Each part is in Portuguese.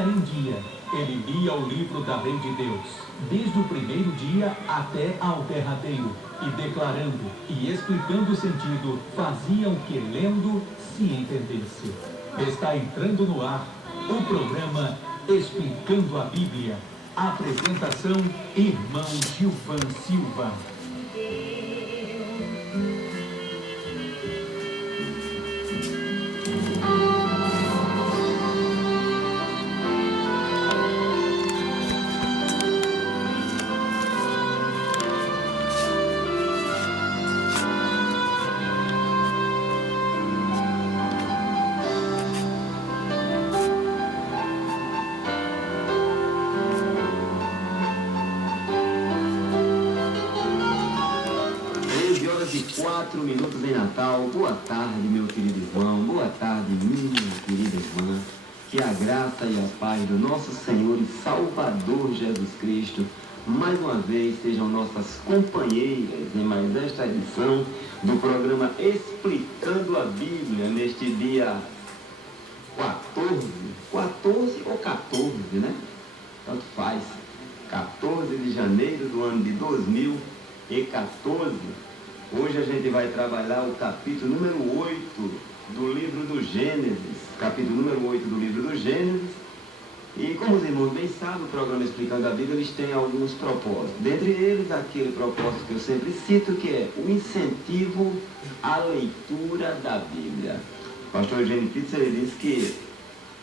dia em dia, ele lia o livro da lei de Deus, desde o primeiro dia até ao derradeiro, e declarando e explicando o sentido, fazia o que lendo se entendesse. Está entrando no ar o programa Explicando a Bíblia. Apresentação, irmão Gilvan Silva. Minutos em Natal. Boa tarde, meu querido irmão. Boa tarde, minha querida irmã. Que a graça e a paz do nosso Senhor e Salvador Jesus Cristo mais uma vez sejam nossas companheiras em mais esta edição do programa Explicando a Bíblia, neste dia 14 ou 14, né? Tanto faz. 14 de janeiro do ano de 2014. Hoje a gente vai trabalhar o capítulo número 8 do livro do Gênesis. Capítulo número 8 do livro do Gênesis. E como os irmãos bem sabem, o programa Explicando a Bíblia, eles têm alguns propósitos. Dentre eles, aquele propósito que eu sempre cito, que é o incentivo à leitura da Bíblia. O pastor Eugênio Pitts, ele diz que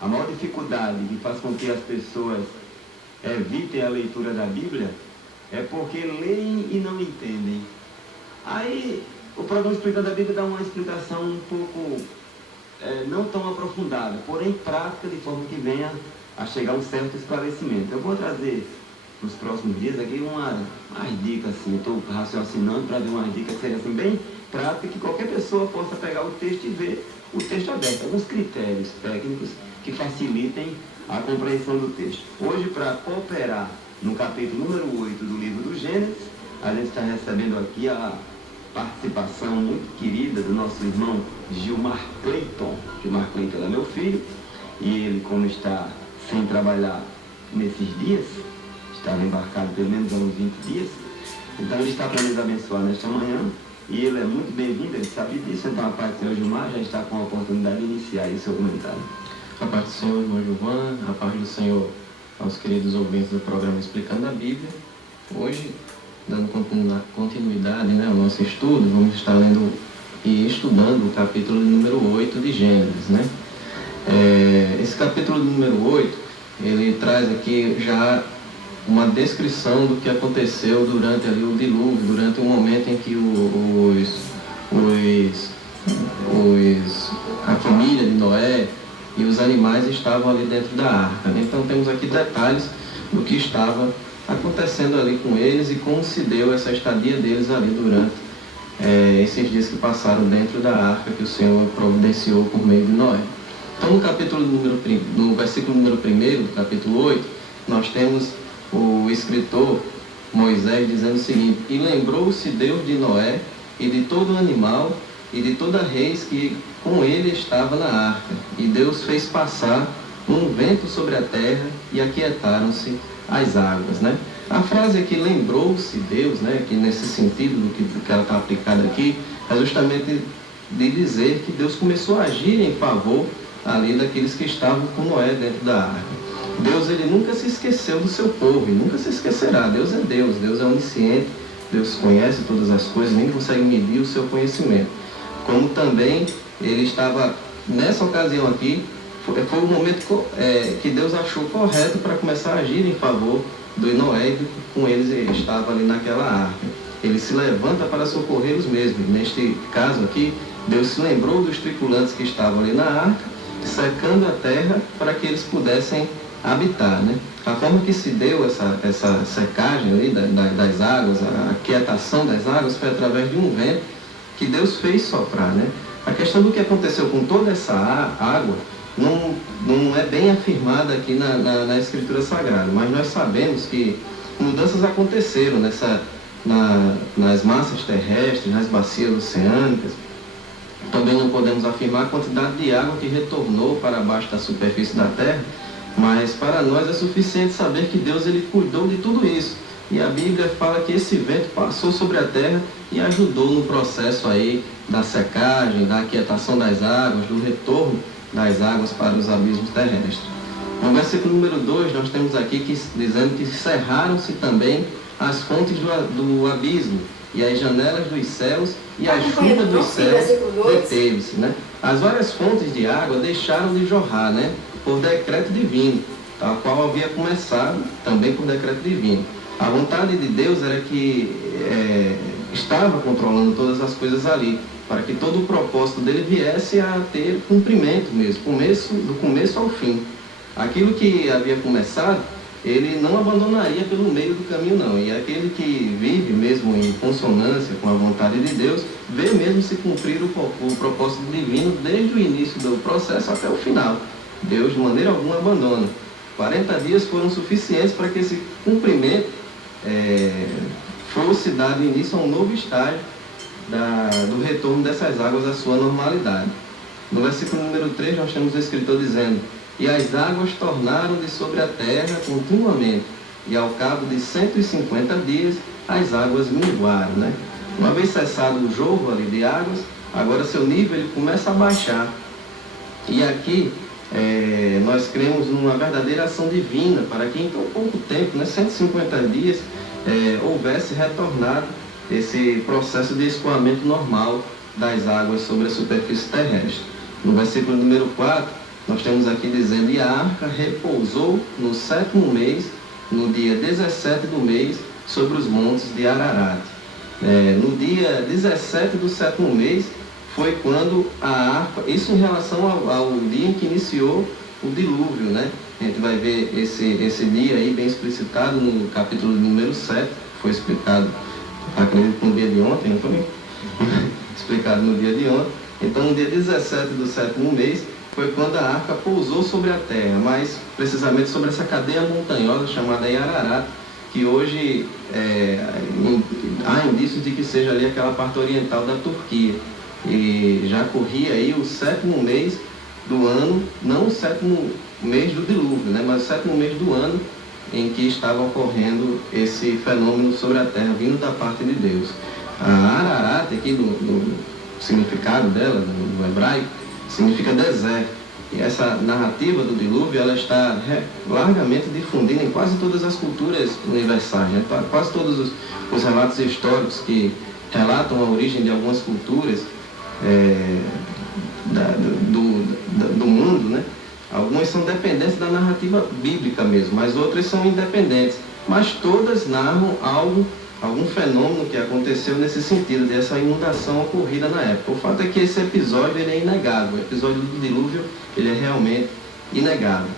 a maior dificuldade que faz com que as pessoas evitem a leitura da Bíblia é porque leem e não entendem. Aí, o programa Explicando a Bíblia dá uma explicação um pouco, não tão aprofundada, porém prática, de forma que venha a chegar a um certo esclarecimento. Eu vou trazer, nos próximos dias, aqui umas dicas, assim, eu estou raciocinando para ver umas dicas que seriam assim, bem práticas, que qualquer pessoa possa pegar o texto e ver o texto aberto. Alguns critérios técnicos que facilitem a compreensão do texto. Hoje, para cooperar no capítulo número 8 do livro do Gênesis, a gente está recebendo aqui a participação muito querida do nosso irmão Gilmar Cleiton. Gilmar Cleiton é meu filho, e ele, como está sem trabalhar nesses dias, estava embarcado pelo menos há uns 20 dias, então ele está para nos abençoar nesta manhã, e ele é muito bem-vindo, ele sabe disso. Então a paz do Senhor Gilmar já está com a oportunidade de iniciar aí o seu comentário. A paz do Senhor, irmão Gilvan, a paz do Senhor aos queridos ouvintes do programa Explicando a Bíblia. Hoje, dando continuidade, né, ao nosso estudo, vamos estar lendo e estudando o capítulo número 8 de Gênesis, né? Esse capítulo número 8, ele traz aqui já uma descrição do que aconteceu durante ali o dilúvio, durante o momento em que a família de Noé e os animais estavam ali dentro da arca. Então temos aqui detalhes do que estava acontecendo ali com eles e como se deu essa estadia deles ali durante esses dias que passaram dentro da arca que o Senhor providenciou por meio de Noé. Então no versículo número 1 do capítulo 8, nós temos o escritor Moisés dizendo o seguinte: e lembrou-se Deus de Noé e de todo animal e de toda reis que com ele estava na arca, e Deus fez passar um vento sobre a terra e aquietaram-se as águas, né? A frase aqui, lembrou-se Deus, né, que nesse sentido do que ela está aplicada aqui, é justamente de dizer que Deus começou a agir em favor ali daqueles que estavam com Noé dentro da arca. Deus, ele nunca se esqueceu do seu povo e nunca se esquecerá. Deus é onisciente, Deus conhece todas as coisas, nem consegue medir o seu conhecimento. Como também ele estava, nessa ocasião aqui, foi o momento que Deus achou correto para começar a agir em favor do Noé e do que com eles ele estava ali naquela arca. Ele se levanta para socorrer os mesmos. Neste caso aqui, Deus se lembrou dos tripulantes que estavam ali na arca, secando a terra para que eles pudessem habitar, né? A forma que se deu essa secagem ali das águas, a aquietação das águas, foi através de um vento que Deus fez soprar, né? A questão do que aconteceu com toda essa água não é bem afirmada aqui na Escritura Sagrada, mas nós sabemos que mudanças aconteceram nas massas terrestres, nas bacias oceânicas. Também não podemos afirmar a quantidade de água que retornou para baixo da superfície da terra, Mas para nós é suficiente saber que Deus ele cuidou de tudo isso. E a Bíblia fala que esse vento passou sobre a terra e ajudou no processo aí da secagem, da aquietação das águas, do retorno das águas para os abismos terrestres. No versículo número 2, nós temos aqui dizendo que cerraram-se também as fontes do abismo, e as janelas dos céus, e a chuva dos céus deteve-se, né? As várias fontes de água deixaram de jorrar, né? Por decreto divino, tal qual havia começado, também por decreto divino. A vontade de Deus era que estava controlando todas as coisas ali, para que todo o propósito dele viesse a ter cumprimento mesmo, do começo ao fim. Aquilo que havia começado, ele não abandonaria pelo meio do caminho não. E aquele que vive mesmo em consonância com a vontade de Deus, vê mesmo se cumprir o propósito divino desde o início do processo até o final. Deus de maneira alguma abandona. 40 dias foram suficientes para que esse cumprimento fosse dado início a um novo estágio do retorno dessas águas à sua normalidade. No versículo número 3 nós temos o escritor dizendo: e as águas tornaram de sobre a terra continuamente, e ao cabo de 150 dias as águas minguaram, né? Uma vez cessado o jorro ali de águas, agora seu nível ele começa a baixar. E aqui nós cremos numa verdadeira ação divina, para que em tão pouco tempo, né, 150 dias, houvesse retornado esse processo de escoamento normal das águas sobre a superfície terrestre. No versículo número 4, nós temos aqui dizendo: e a arca repousou no 7º mês, no dia 17 do mês, sobre os montes de Ararat. No dia 17 do 7º mês foi quando a arca, isso em relação ao dia em que iniciou o dilúvio, né? A gente vai ver esse dia aí bem explicitado no capítulo número 7, foi explicado, acredito, no dia de ontem, não foi? Explicado no dia de ontem. Então, no dia 17 do 7º mês, foi quando a arca pousou sobre a terra, mais precisamente sobre essa cadeia montanhosa chamada Ararat, que hoje há indícios de que seja ali aquela parte oriental da Turquia. E já corria aí o 7º mês do ano, não o 7º mês do dilúvio, né, mas o 7º mês do ano em que estava ocorrendo esse fenômeno sobre a terra, vindo da parte de Deus. A Ararat, aqui no significado dela, no hebraico, significa deserto. E essa narrativa do dilúvio, ela está largamente difundida em quase todas as culturas universais, né? Quase todos os relatos históricos que relatam a origem de algumas culturas do mundo, né? Algumas são dependentes da narrativa bíblica mesmo, mas outras são independentes. Mas todas narram algum fenômeno que aconteceu nesse sentido, dessa inundação ocorrida na época. O fato é que esse episódio ele é inegável. O episódio do dilúvio ele é realmente inegável.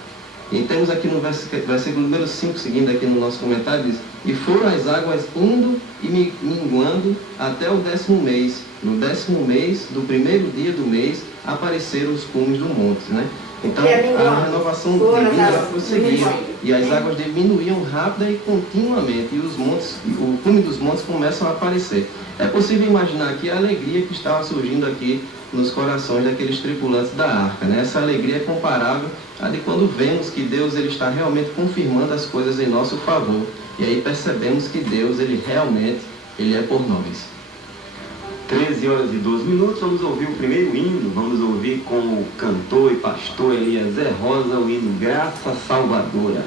E temos aqui no versículo número 5, seguindo aqui no nosso comentário, diz: e foram as águas indo e minguando até o 10º mês. No 10º mês, do primeiro dia do mês, apareceram os cumes do monte, né? Então, a renovação divina ela prosseguia, e as águas diminuíam rápida e continuamente, e os montes, o cume dos montes começam a aparecer. É possível imaginar aqui a alegria que estava surgindo aqui nos corações daqueles tripulantes da arca, né? Essa alegria é comparável à de quando vemos que Deus ele está realmente confirmando as coisas em nosso favor, e aí percebemos que Deus ele realmente ele é por nós. 13 horas e 12 minutos, vamos ouvir o primeiro hino, vamos ouvir com o cantor e pastor Eliezer Rosa, o hino Graça Salvadora.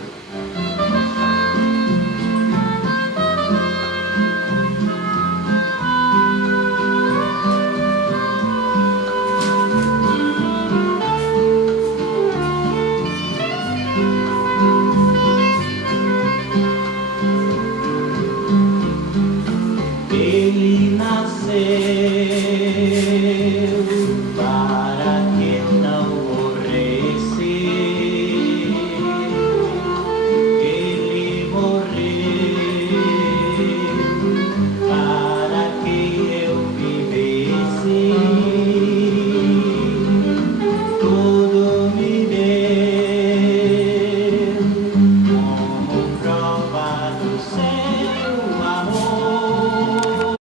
Ele nasceu